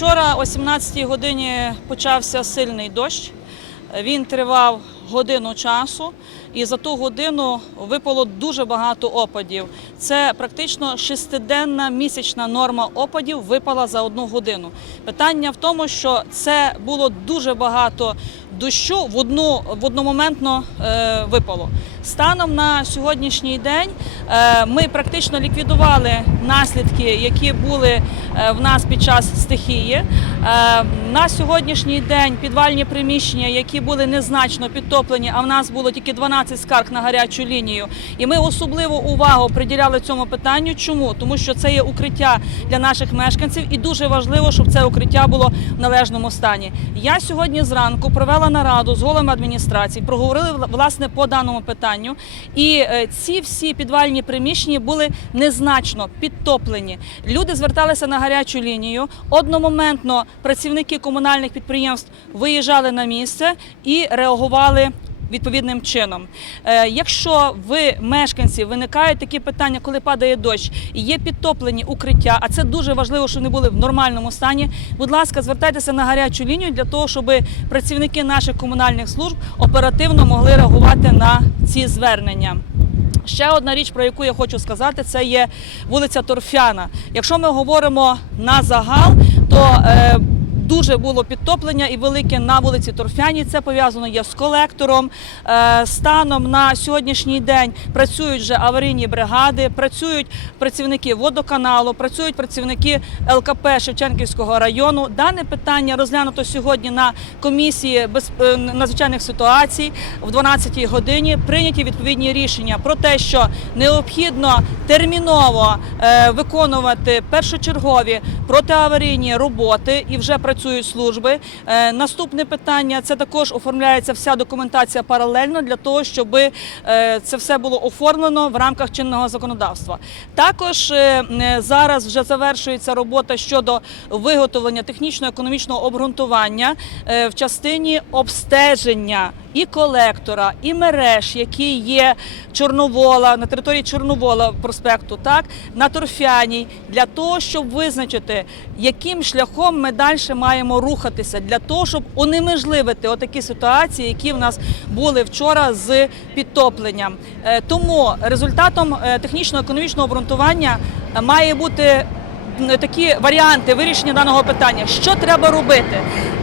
Вчора о 17 годині почався сильний дощ. Він тривав годину часу, і за ту годину випало дуже багато опадів. Це практично шестиденна місячна норма опадів випала за одну годину. Питання в тому, що це було дуже багато дощу в одну в одномоментно е, випало. Станом на сьогоднішній день е, ми практично ліквідували наслідки, які були е, в нас під час стихії. Е, на сьогоднішній день підвальні приміщення, які були незначно підтоплені, а в нас було тільки 12 скарг на гарячу лінію. І ми особливу увагу приділяли цьому питанню. Чому? Тому що це є укриття для наших мешканців, і дуже важливо, щоб це укриття було в належному стані. Я сьогодні зранку провела нараду з головами адміністрації, проговорили власне по даному питанню. І е, ці всі підвальні приміщення були незначно підтоплені. Люди зверталися на гарячу лінію. Одномоментно працівники комунальних підприємств виїжджали на місце і реагували. Відповідним чином, Е, якщо ви мешканці виникають такі питання, коли падає дощ і є підтоплені укриття, а це дуже важливо, щоб вони були в нормальному стані. Будь ласка, звертайтеся на гарячу лінію для того, щоб працівники наших комунальних служб оперативно могли реагувати на ці звернення. Ще одна річ, про яку я хочу сказати, це є вулиця Торфяна. Якщо ми говоримо на загал, то е, Дуже було підтоплення і велике на вулиці Торфяні. Це пов'язано є з колектором. Е, Станом на сьогоднішній день працюють вже аварійні бригади, працюють працівники водоканалу, працюють працівники ЛКП Шевченківського району. Дане питання розглянуто сьогодні на комісії без е, надзвичайних ситуацій в 12-й годині. Прийняті відповідні рішення про те, що необхідно терміново е, виконувати першочергові протиаварійні роботи і вже працюють служби. Е, Наступне питання це також оформляється вся документація паралельно для того, щоб е, це все було оформлено в рамках чинного законодавства. Також е, зараз вже завершується робота щодо виготовлення технічно-економічного обґрунтування в частині обстеження і колектора, і мереж, які є Чорновола на території Чорновола проспекту, так на торфяній, для того, щоб визначити, яким шляхом ми далі маємо рухатися, для того, щоб унеможливити отакі ситуації, які в нас були вчора з підтопленням. Е, Тому результатом е, технічно-економічного обґрунтування е, має бути такі варіанти вирішення даного питання. Що треба робити?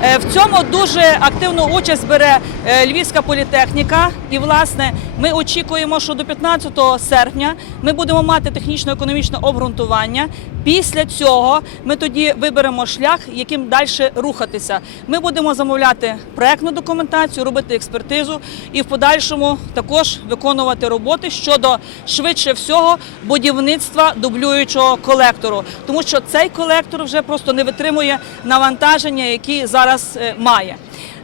Е, В цьому дуже активну участь бере е, Львівська політехніка. І, власне, ми очікуємо, що до 15 серпня ми будемо мати технічно-економічне обґрунтування. Після цього ми тоді виберемо шлях, яким далі рухатися. Ми будемо замовляти проектну документацію, робити експертизу і в подальшому також виконувати роботи щодо швидше всього будівництва дублюючого колектору, тому що цей колектор вже просто не витримує навантаження, які зараз е, має.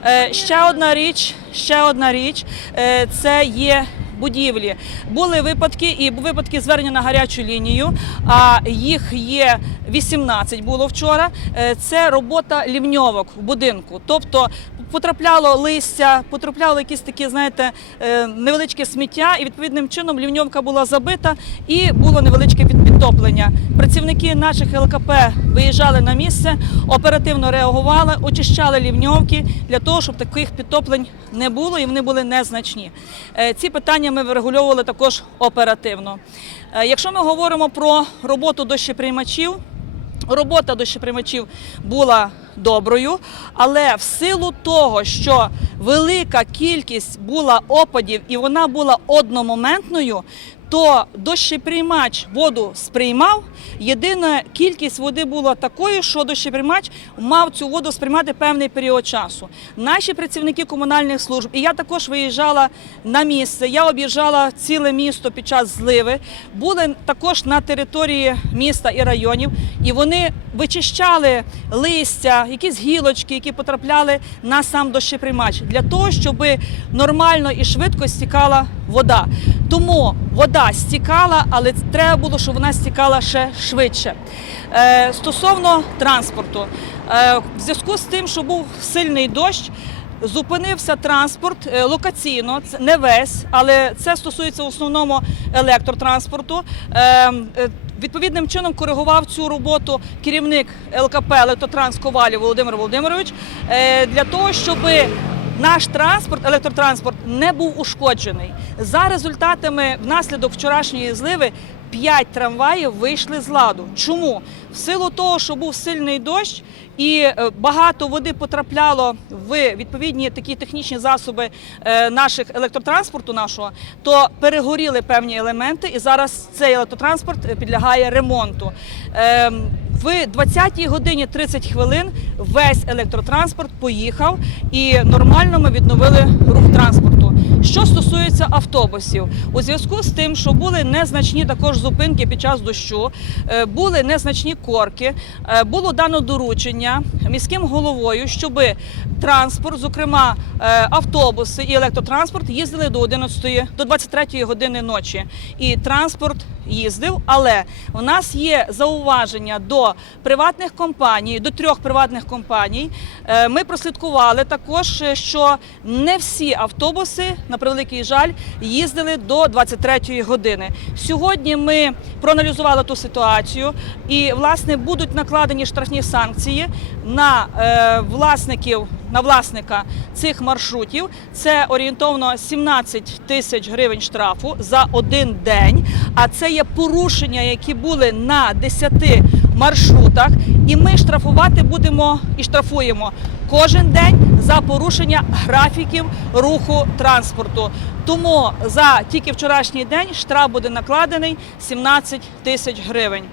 Е, Ще одна річ, ще одна річ е, це є. Будівлі були випадки і випадки звернення на гарячу лінію. А їх є 18 було вчора. Е, Це робота лівньовок в будинку. Тобто потрапляло листя, потрапляло якісь такі, знаєте, е, невеличке сміття, і відповідним чином лівньовка була забита і було невеличке підтоплення. Працівники наших ЛКП виїжджали на місце, оперативно реагували, очищали лівньовки для того, щоб таких підтоплень не було і вони були незначні. Е, Ці питання ми врегульовували також оперативно. Е, Якщо ми говоримо про роботу дощеприймачів, Робота дощеприймачів була доброю, але в силу того, що велика кількість була опадів і вона була одномоментною, то дощеприймач воду сприймав. Єдина кількість води була такою, що дощеприймач мав цю воду сприймати певний період часу. Наші працівники комунальних служб, і я також виїжджала на місце. Я об'їжджала ціле місто під час зливи. Були також на території міста і районів, і вони вичищали листя, якісь гілочки, які потрапляли на сам дощеприймач, для того, щоб нормально і швидко стікала вода. Тому вода стікала, але треба було, щоб вона стікала ще швидше. Е, стосовно транспорту, е, в зв'язку з тим, що був сильний дощ. Зупинився транспорт е, локаційно, не весь, але це стосується в основному електротранспорту. Відповідним чином коригував цю роботу керівник ЛКП «Електротранс» Ковалів Володимир Володимирович для того, щоб наш транспорт, електротранспорт, не був ушкоджений. За результатами внаслідок вчорашньої зливи. П'ять трамваїв вийшли з ладу. Чому? В силу того, що був сильний дощ і е, багато води потрапляло в відповідні такі технічні засоби е, наших електротранспорту нашого, то перегоріли певні елементи, і зараз цей електротранспорт е, підлягає ремонту. В 20 годині 30 хвилин весь електротранспорт поїхав і нормально ми відновили рух транспорту. Що стосується автобусів, у зв'язку з тим, що були незначні також зупинки під час дощу, е, були незначні корки, е, було дано доручення міським головою, щоб транспорт, зокрема е, автобуси і електротранспорт, їздили до 11 до 23 години ночі. І транспорт їздив, але в нас є зауваження до приватних компаній, до трьох приватних компаній. Ми прослідкували також, що не всі автобуси, на превеликий жаль, їздили до 23 години. Сьогодні ми проаналізували ту ситуацію, і власне будуть накладені штрафні санкції на е, власників. На власника цих маршрутів це орієнтовно 17 тисяч гривень штрафу за один день. А це є порушення, які були на 10 маршрутах. І ми штрафувати будемо і штрафуємо кожен день за порушення графіків руху транспорту. Тому за тільки вчорашній день штраф буде накладений 17 тисяч гривень.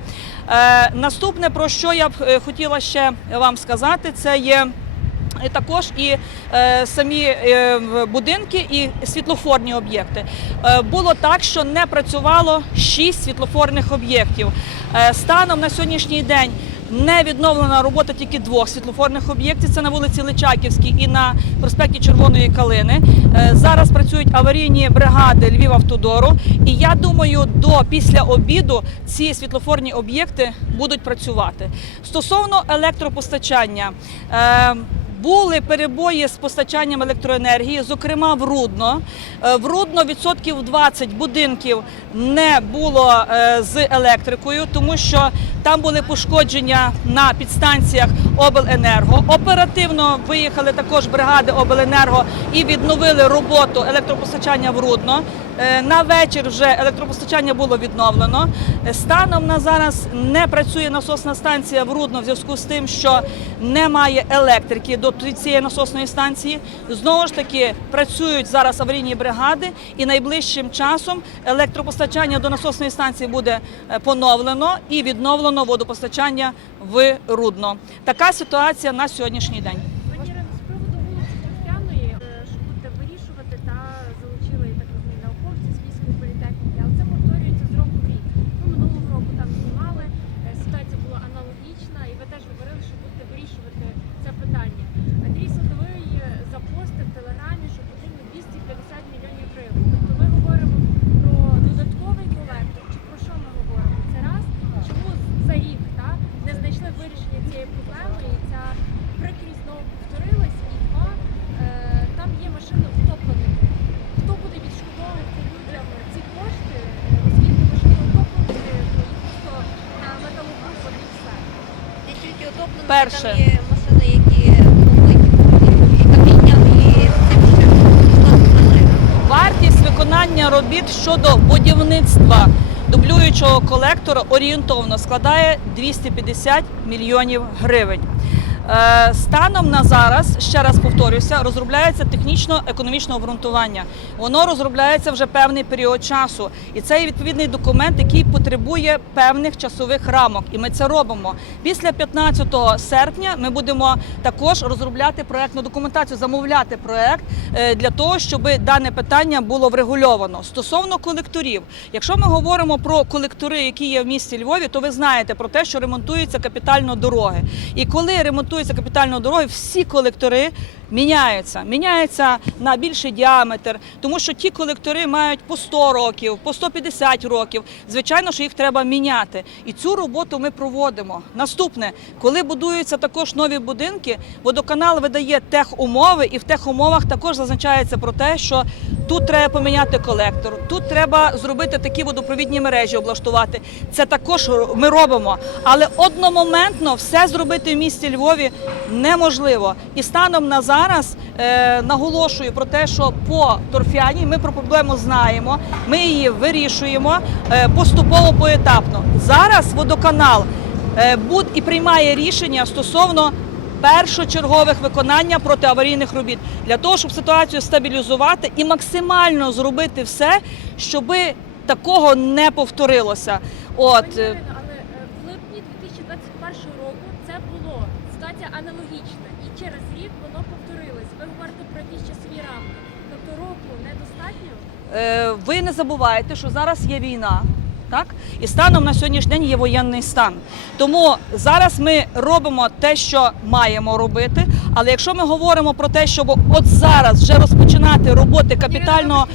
Е, наступне про що я б е, хотіла ще вам сказати, це є. Також і е, самі е, будинки і світлофорні об'єкти. Е, було так, що не працювало шість світлофорних об'єктів. Е, станом на сьогоднішній день не відновлена робота тільки двох світлофорних об'єктів. Це на вулиці Личаківській і на проспекті Червоної Калини. Е, зараз працюють аварійні бригади Львівавтодору. І я думаю, до після обіду ці світлофорні об'єкти будуть працювати. Стосовно електропостачання. Е, були перебої з постачанням електроенергії, зокрема в Рудно. Е, В Рудно відсотків 20 будинків не було з електрикою, тому що там були пошкодження на підстанціях обленерго. Оперативно виїхали також бригади обленерго і відновили роботу електропостачання в Рудно. Е, На вечір вже електропостачання було відновлено. Е, Станом на зараз не працює насосна станція в Рудно в зв'язку з тим, що немає електрики до цієї насосної станції. Знову ж таки працюють зараз аварійні бригади, і найближчим часом електропостачання до насосної станції буде е, поновлено і відновлено водопостачання в Рудно. Така ситуація на сьогоднішній день. Пані Ірино, з приводу вулиці Фортепіаної, е, що будете вирішувати та залучили я так розумію, науковців з міської політехніки, але це повторюється з року в рік. Ми минулого року там знімали, е, ситуація була аналогічна, і ви теж говорили, що будете вирішувати це питання. Андрій Садовий е, запостив в телеграмі, що потрібно 250 мільйонів гривень. Тобто ми говоримо про додатковий колектор, чи про що ми говоримо? Це раз, чому за рік та, не знайшли вирішення цієї проблеми, і ця прикрість знову повторилась, і два, е, там є машини утопленники. Хто буде відшкодовувати людям ці кошти, е, оскільки машини утопленики, то їх просто на металобрухт і все. Не тільки утоплено, Перше. там є машини, які. Вартість виконання робіт щодо будівництва дублюючого колектора орієнтовно складає 250 мільйонів гривень. Е, Станом на зараз, ще раз повторюся, розробляється технічно-економічне обґрунтування. Воно розробляється вже певний період часу, і це є відповідний документ, який потребує певних часових рамок. І ми це робимо. Після 15 серпня ми будемо також розробляти проектну документацію, замовляти проект е, для того, щоб дане питання було врегульовано. Стосовно колекторів, якщо ми говоримо про колектори, які є в місті Львові, то ви знаєте про те, що ремонтуються капітально дороги. І коли ремонтуються стосується капітальної дороги, всі колектори міняються. Міняються на більший діаметр, тому що ті колектори мають по 100 років, по 150 років. Звичайно, що їх треба міняти. І цю роботу ми проводимо. Наступне, коли будуються також нові будинки, водоканал видає техумови, і в техумовах також зазначається про те, що тут треба поміняти колектор, тут треба зробити такі водопровідні мережі, облаштувати. Це також ми робимо. Але одномоментно все зробити в місті Львові неможливо. І станом на зараз е, наголошую про те, що по торфяні ми про проблему знаємо, ми її вирішуємо е, поступово поетапно. Зараз водоканал е, буд і приймає рішення стосовно першочергових виконання протиаварійних робіт для того, щоб ситуацію стабілізувати і максимально зробити все, щоби такого не повторилося. От ви не забувайте, що зараз є війна. Так і станом на сьогоднішній день є воєнний стан. Тому зараз ми робимо те, що маємо робити. Але якщо ми говоримо про те, щоб от зараз вже розпочинати роботи капітального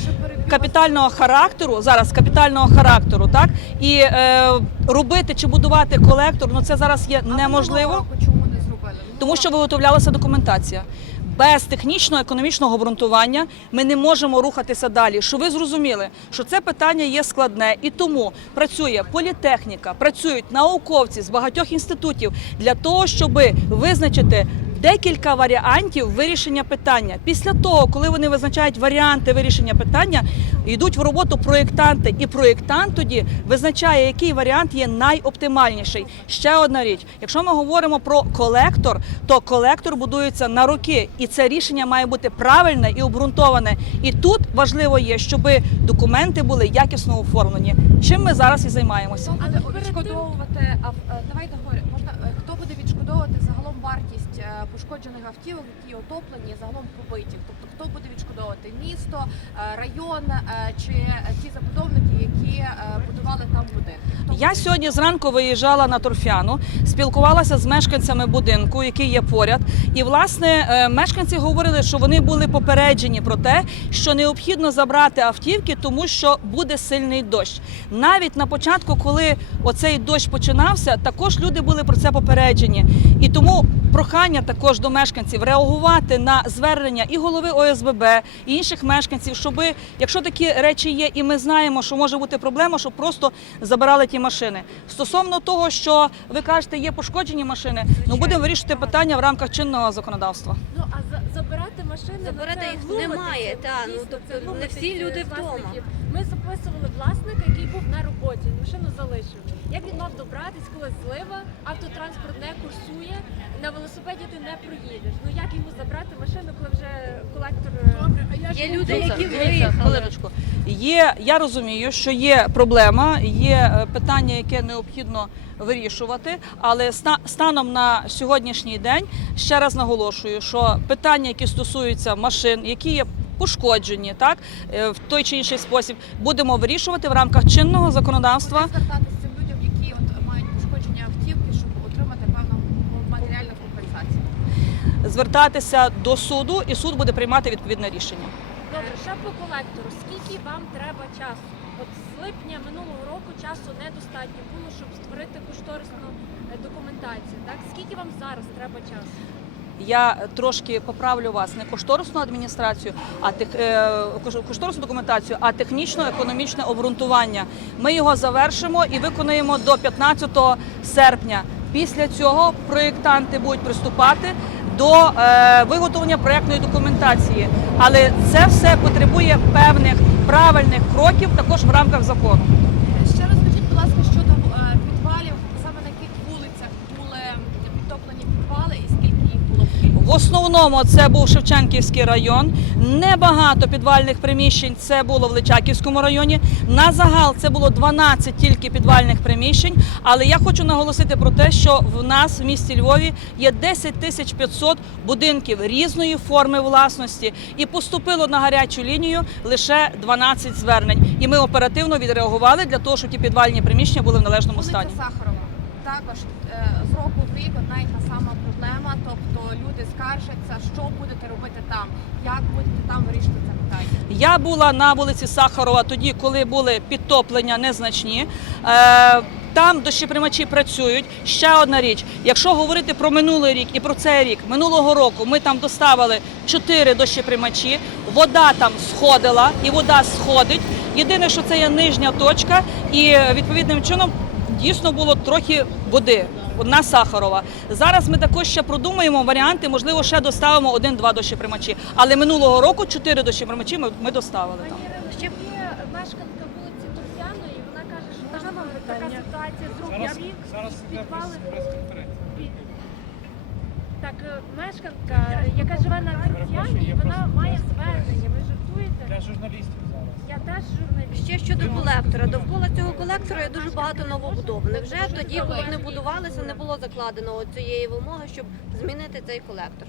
капітального характеру, зараз капітального характеру, так і е, робити чи будувати колектор, ну це зараз є неможливо. Чому не зробили? Тому що виготовлялася документація. Без технічного економічного обґрунтування ми не можемо рухатися далі. Що ви зрозуміли, що це питання є складне, і тому працює політехніка, працюють науковці з багатьох інститутів для того, щоб визначити. Декілька варіантів вирішення питання. Після того, коли вони визначають варіанти вирішення питання, йдуть в роботу проєктанти, і проєктант тоді визначає, який варіант є найоптимальніший. Ще одна річ: якщо ми говоримо про колектор, то колектор будується на роки, і це рішення має бути правильне і обґрунтоване. І тут важливо є, щоб документи були якісно оформлені. Чим ми зараз і займаємося. Але ав- е, давайте говоримо, можна е, хто буде відшкодовувати загалом вартість е, пошкоджених автівок, які отоплені, загалом побиті? Тобто хто буде відшкодовувати місто, е, район е, чи ті забудовники, які е, будували там будинки? Я сьогодні зранку виїжджала на торфяну, спілкувалася з мешканцями будинку, який є поряд. І власне мешканці говорили, що вони були попереджені про те, що необхідно забрати автівки, тому що буде сильний дощ. Навіть на початку, коли оцей дощ починався, також люди були про це попереджені. І тому прохання також до мешканців реагувати на звернення і голови ОСББ, і інших мешканців, щоб якщо такі речі є, і ми знаємо, що може бути проблема, щоб просто забирали ті машини. Стосовно того, що ви кажете, є пошкоджені машини, ну будемо вирішувати питання в рамках чинного законодавства. Ну а за, забирати машини ну, Забирати це їх глумитися, немає, та, ну, тобто не всі люди власників. вдома. Ми записували власника, який був на роботі. Машину залишив. Як він мав добратись, коли злива, автотранспорт не курсує, на велосипеді ти не проїдеш. Ну як йому забрати машину, коли вже колектор е, Є люди, Дивіться, які дивіться, виїхали. хвилиночку. Є, я розумію, що є проблема, є е, питання, яке необхідно вирішувати. Але ста- станом на сьогоднішній день ще раз наголошую, що питання, які стосуються машин, які є пошкоджені, так е, в той чи інший спосіб, будемо вирішувати в рамках чинного законодавства. Звертатися цим людям, які от мають пошкодження автівки, щоб отримати певну матеріальну компенсацію? Звертатися до суду, і суд буде приймати відповідне рішення. Добре, ще по колектору. Скільки вам треба часу? От з липня минулого року часу недостатньо було, щоб створити кошторисну е, документацію. Так скільки вам зараз треба часу? Я трошки поправлю вас не кошторисну адміністрацію, а тех, е, кошторисну документацію, а технічно-економічне обґрунтування. Ми його завершимо і виконаємо до 15 серпня. Після цього проєктанти будуть приступати до е, виготовлення проєктної документації. Але це все потребує певних правильних кроків також в рамках закону. Ще раз скажіть, будь ласка, щодо е, підвалів, саме на яких вулицях були підтоплені підвали і скільки їх було в Києві? В основному це був Шевченківський район. Небагато підвальних приміщень це було в Личаківському районі. На загал це було 12 тільки підвальних приміщень. Але я хочу наголосити про те, що в нас в місті Львові є 10 тисяч 500 будинків різної форми власності, і поступило на гарячу лінію лише 12 звернень. І ми оперативно відреагували для того, щоб ті підвальні приміщення були в належному стані. Сахарова. також е, з року в рік одна й та проблема. Тобто люди скаржаться, що будете робити там, як будете там вирішувати це питання. Я була на вулиці Сахарова тоді, коли були підтоплення незначні. Е, Там дощеприймачі працюють. Ще одна річ: якщо говорити про минулий рік і про цей рік, минулого року ми там доставили чотири дощеприймачі. Вода там сходила, і вода сходить. Єдине, що це є нижня точка, і е, відповідним чином дійсно було трохи води. Одна Сахарова. Зараз ми також ще продумаємо варіанти. Можливо, ще доставимо один-два дощеприймачі. Але минулого року чотири дощеприймачі ми, ми доставили там. Ще є мешканка вулиці Турфяної, вона каже, що там така ситуація з рук Зараз, зараз іде підвали. прес- прес-конференція. Так, е, мешканка, яка живе на Турфяні, вона має звернення. Ви жартуєте? Для журналістів Ще щодо колектора. Довкола цього колектора є дуже багато новобудов. Невже тоді, коли вони будувалися, не було закладено цієї вимоги, щоб змінити цей колектор?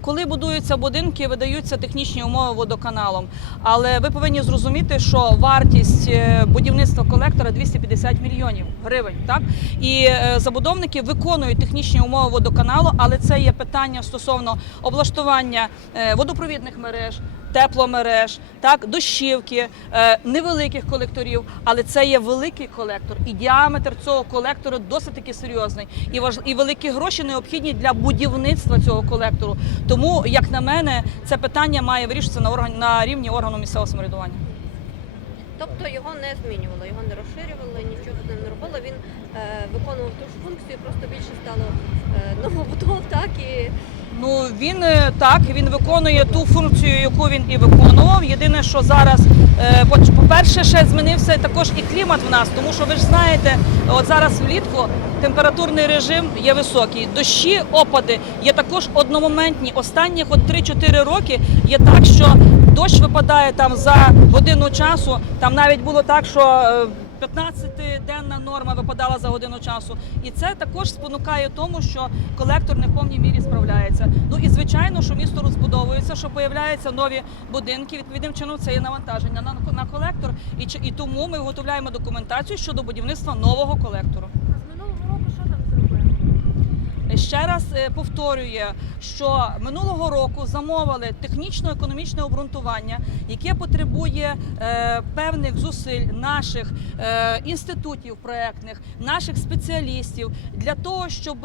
Коли будуються будинки, видаються технічні умови водоканалом. Але ви повинні зрозуміти, що вартість е, будівництва колектора 250 мільйонів гривень. Так і е, забудовники виконують технічні умови водоканалу, але це є питання стосовно облаштування е, водопровідних мереж. Тепломереж, так, дощівки, е, невеликих колекторів, але це є великий колектор, і діаметр цього колектора досить таки серйозний. І важ... великі гроші необхідні для будівництва цього колектору. Тому, як на мене, це питання має вирішитися на орган на рівні органу місцевого самоврядування. Тобто його не змінювали, його не розширювали, нічого не робили. Він е, виконував ту ж функцію, просто більше стало е, новобудов, так і Ну він е, так він виконує ту функцію, яку він і виконував. Єдине, що зараз, е, по-перше, ще змінився також і клімат в нас, тому що ви ж знаєте, от зараз влітку температурний режим є високий. Дощі, опади є також одномоментні. Останніх от 3-4 роки є так, що дощ випадає там за годину часу. Там навіть було так, що е, 15-денна норма випадала за годину часу, і це також спонукає тому, що колектор не в повній мірі справляється. Ну і звичайно, що місто розбудовується, що появляються нові будинки. Відповідним чином це є навантаження на, колектор, і і тому ми виготовляємо документацію щодо будівництва нового колектору. А з минулого року що там зробили? Ще раз е, повторює, що минулого року замовили технічно-економічне обґрунтування, яке потребує е, певних зусиль наших е, інститутів проектних, наших спеціалістів для того, щоб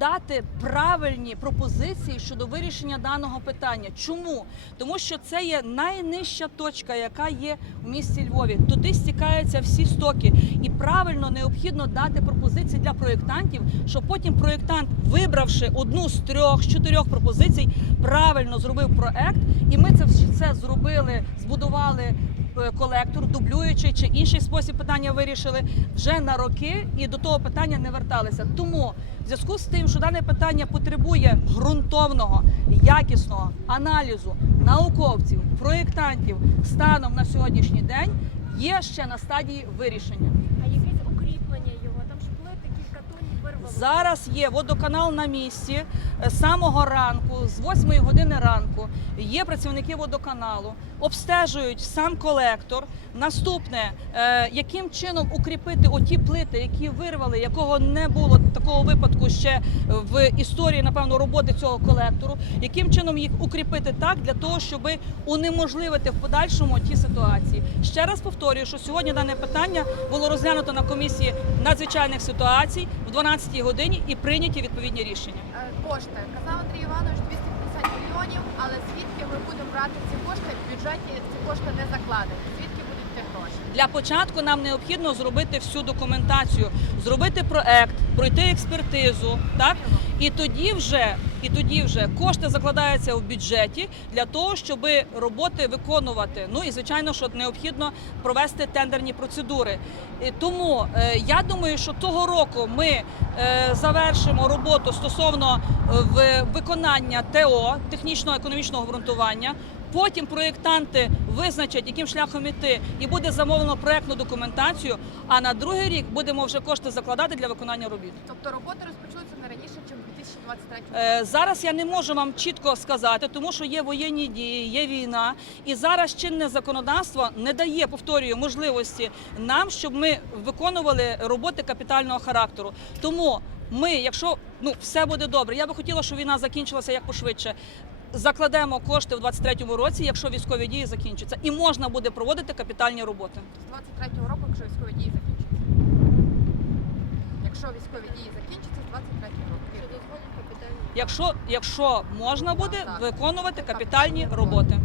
дати правильні пропозиції щодо вирішення даного питання. Чому? Тому що це є найнижча точка, яка є в місті Львові. Туди стікаються всі стоки, і правильно необхідно дати пропозиції для проєктантів, щоб потім проєктант, вибравши одну з трьох з чотирьох пропозицій, правильно зробив проект, і ми це все зробили, збудували. е, Колектор, дублюючи чи інший спосіб питання вирішили вже на роки і до того питання не верталися. Тому в зв'язку з тим, що дане питання потребує ґрунтовного, якісного аналізу науковців, проєктантів станом на сьогоднішній день, є ще на стадії вирішення. А якесь укріплення його? Там ж були такі катунні вирвали. Зараз є водоканал на місці е, з самого ранку, з 8 години ранку. Є працівники водоканалу, обстежують сам колектор. Наступне, е, яким чином укріпити оті плити, які вирвали, якого не було такого випадку ще в історії, напевно, роботи цього колектору. Яким чином їх укріпити так для того, щоб унеможливити в подальшому ті ситуації. Ще раз повторюю, що сьогодні дане питання було розглянуто на комісії надзвичайних ситуацій в 12 годині і прийняті відповідні рішення. Е, Кошти казав Андрій Іванович 250 мільйонів, але звідки ми будемо брати ці кошти? В бюджеті ці кошти не закладені. Звідки будуть ті гроші? Для початку нам необхідно зробити всю документацію, зробити проект, пройти експертизу, так і тоді вже і тоді вже кошти закладаються в бюджеті для того, щоб роботи виконувати. Ну і звичайно, що необхідно провести тендерні процедури. Тому е, я думаю, що того року ми е, завершимо роботу стосовно е, виконання ТО технічно-економічного обґрунтування. Потім проєктанти визначать, яким шляхом іти, і буде замовлено проектну документацію. А на другий рік будемо вже кошти закладати для виконання робіт. Тобто роботи розпочнуться не раніше, ніж 2023 році. Е, Зараз я не можу вам чітко сказати, тому що є воєнні дії, є війна, і зараз чинне законодавство не дає, повторюю, можливості нам, щоб ми виконували роботи капітального характеру. Тому ми, якщо ну все буде добре, я би хотіла, щоб війна закінчилася як пошвидше. Закладемо кошти в 23-му році, якщо військові дії закінчаться, і можна буде проводити капітальні роботи. З 23-го року, якщо військові дії закінчаться. Якщо військові дії закінчаться з 23-го року. Якщо, якщо можна буде виконувати капітальні роботи.